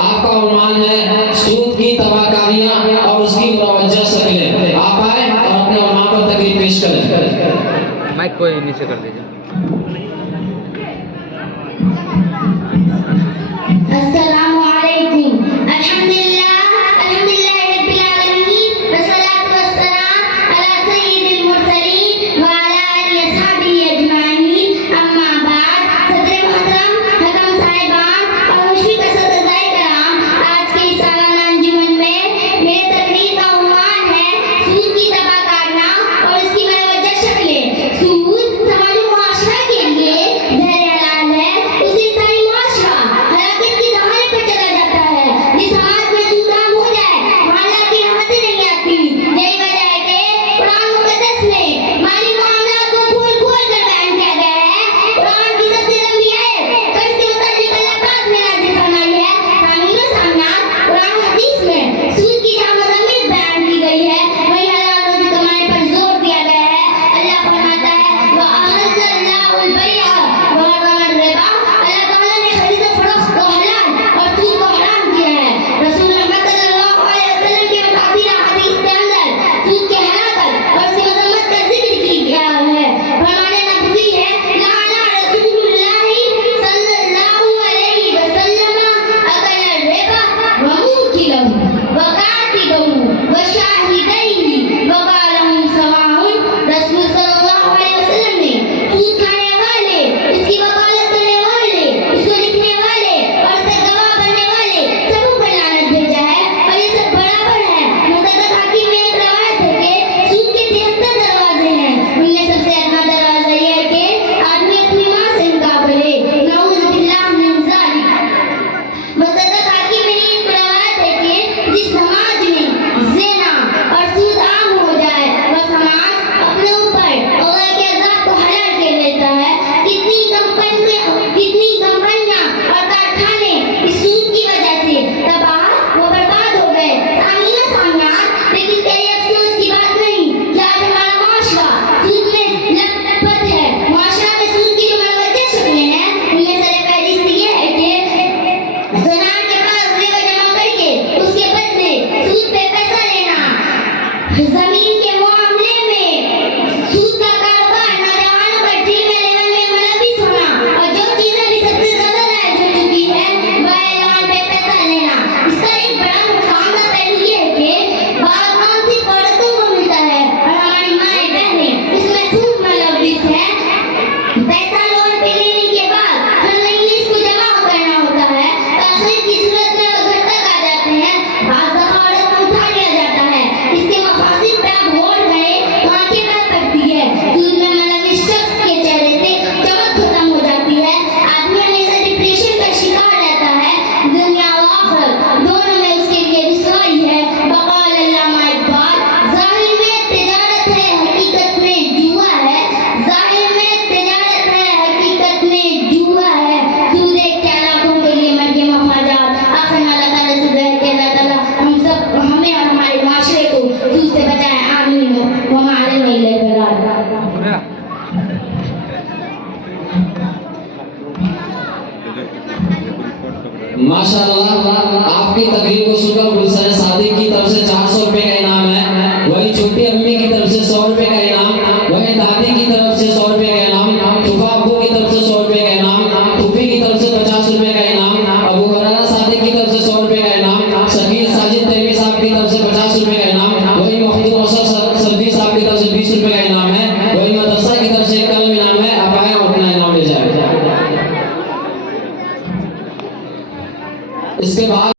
आपका उन्वान है सूद की तबाहकारियां और उसकी मुतवज्जह शक्लें। आप आए और अपने उन्वान पर तकरीर पेश करें। माइक को नीचे कर दीजिए। अस्सलामु अलैकुम। अल्हम्दुलिल्लाह रब्बिल आलमीन वस्सलातु वस्सलाम अला सय्यिदिल मुरसलीन व अला आलिहि वसहबिहि अजमाइन। अम्मा बाद। सदर मोहतरम, हकम साहिबान और मुशफिक असतिज़ाए कराम, आज के इस सालाना अंजुमन में मेरे तकरीर का उन्वान है सूद की तबाहकारियां और इसकी मुतवज्जह शक्लें। सूद समाजी मुआशरा के लिए ज़हर हलाल है। उसे सारी मुआशरा हलाकत की दहाने पर चला जाता है। जिस समाज में सूद आम हो जाए वहाँ अल्लाह की रहमतें नहीं आती। यही वजह है कि कुरान मुक़द्दस में माली मामलात को खोल खोल कर बयान किया गया है। कुरान की सबसे लंबी आयत कर्ज के मुताबिक अल्लाह पाक ने नाज़िल फरमाई है। सामीन व सामनात, कुरान और हदीस में सूद की जहाँ मज़म्मित बयान की गई है वहीं हलाल रोज़ी कमाने पर जोर दिया गया है। अल्लाह फरमाता है व अहल्लल्लाहुल बैअ व हर्रमर रिबा। अल्लाह ताला ने खरीद फरोख्त को हलाल और सूद को हराम किया है। रसूल रहमत सल्लल्लाहु अलैहि वसल्लम के मुताबिक हदीस के अंदर सूद के हलाकत और उसकी मज़म्मत का जिक्र किया है। फरमाने नबवी है लाना रसूलुल्लाहि सल्लल्लाहु अलैहि वसल्लम अकल रिबा व मुकिलहु व कातिबहु व शाहिदैहि व क़ालहुम सवाउन। रसूल सल्लल्लाहु अलैहि वसल्लम ने सूद खाने वाले, इसकी वकालत करने वाले, इसको लिखने वाले और इसका गवाह बनने वाले सबों पर लानत भेजा है और ये सब बराबर है। मुतअद्दिद हाकिम में एक रवायत है कि सूद के 73 दरवाजे हैं। उनमें सबसे अहम दरवाजा ये है कि आदमी अपनी माँ से इनकार करे। नऊज़ बिल्लाह मिन ज़ालिक। मुतअद्दिद हाकिम में एक रवायत है कि जिस समाज में ज़िना और सूद आम हो जाए वह समाज अपने ऊपर अल्लाह के अज़ाब को हलाल कर लेता है। कितनी कंपनियां और कारखाने इस सूद की वजह से तबाह व बर्बाद हो गए। सामीना सामनात, लेकिन तेरे अफसोस की बात नहीं कि आज हमारा माशरा सूद में लथपथ है। माशरा में सूद की जो मुतवज्जह शक्लें हैं उनमें से फहरिस्त ये है कि ज़नार के पास रिबा जमा करके उसके बदले सूद पे पैसा लेना, जमीन के मामले में सूद का कारोबार, नौजवानों का ड्रीम 11 में मुलव्विस होना और जो चीजें भी सबसे ज्यादा राइज हो चुकी है वह ऐलान पे पैसा लेना। इसका एक बड़ा नुकसान का पहलू ये है कि बागवान सिर्फ औरतों को मिलता है और हमारी माएँ बहनें इसमें खूब मुलव्विस हैं। पैसा लोन पे लेने के बाद हर महीने इसको जमा करना होता है। ताख़ीर की सूरत में वो घर तक आ जाते हैं। बाज़ दफ़ा औरत को उठा लिया जाता है। इसके मफ़ासिद पे आप गौर करें तो आंखें बह पड़ती है। सूद में मुलव्विस शख्स के चेहरे से चमक खत्म हो जाती है। आदमी हमेशा डिप्रेशन का शिकार रहता है। दुनिया व आखिरत दोनों में उसके लिए रुसवाई है। बक़ौल अल्लामा इक़बाल, ज़ाहिर में तिजारत है हकीकत में जुआ है। ज़ाहिर में तिजारत है हकीकत में जुआ है। सूद एक चालाकों के लिए मर्ज़ मफाजात। आखिर में अल्लाह ताला से दुआ है कि अल्लाह ताला हम सब हमें और हमारे माशरे को सूद से बचाए। आमीन व मा अलैना इल्ला अल बलाग। माशाअल्लाह, आपकी तकरीर को सुनकर गुलशन सादिक की तरफ से 400 रुपए का इनाम है। वही छोटी अम्मी की तरफ से 100 रुपए का इनाम, वही दादी की तरफ से 100 रुपए का इनाम, फूफा अब्बू की तरफ से 100 रुपए का इनाम, फूफी की तरफ से 50 रुपए का इनाम, अबू हुरैरा सादिक की तरफ से 100 रुपए का इनाम, शकील साजिद तैयबी साहब की तरफ से 50 रुपए का इनाम, वही मुफ्ती मौसर सब्जी साहब की तरफ से 20 रुपए का इनाम है। वही मदरसा की तरफ से एक कलम इनाम है। आप आए और अपना इनाम ले जाए। इसके बाद